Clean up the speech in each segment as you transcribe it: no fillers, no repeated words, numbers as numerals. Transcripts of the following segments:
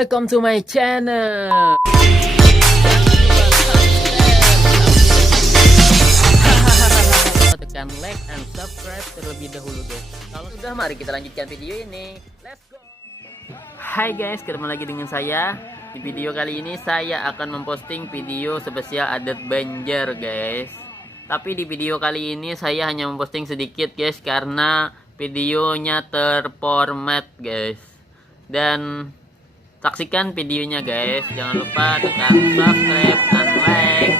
welcome to my channel. Tekan like and subscribe terlebih dahulu guys. Kalau sudah, mari kita lanjutkan video ini. Let's go. Hai guys, ketemu lagi dengan saya. Di video kali ini saya akan memposting video spesial adat Banjar guys. Tapi di video kali ini saya hanya memposting sedikit guys, karena videonya terformat guys. Dan saksikan videonya guys. Jangan lupa tekan subscribe dan like.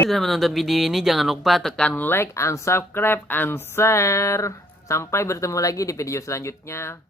Sudah menonton video ini, jangan lupa tekan like and subscribe and share. Sampai bertemu lagi di video selanjutnya.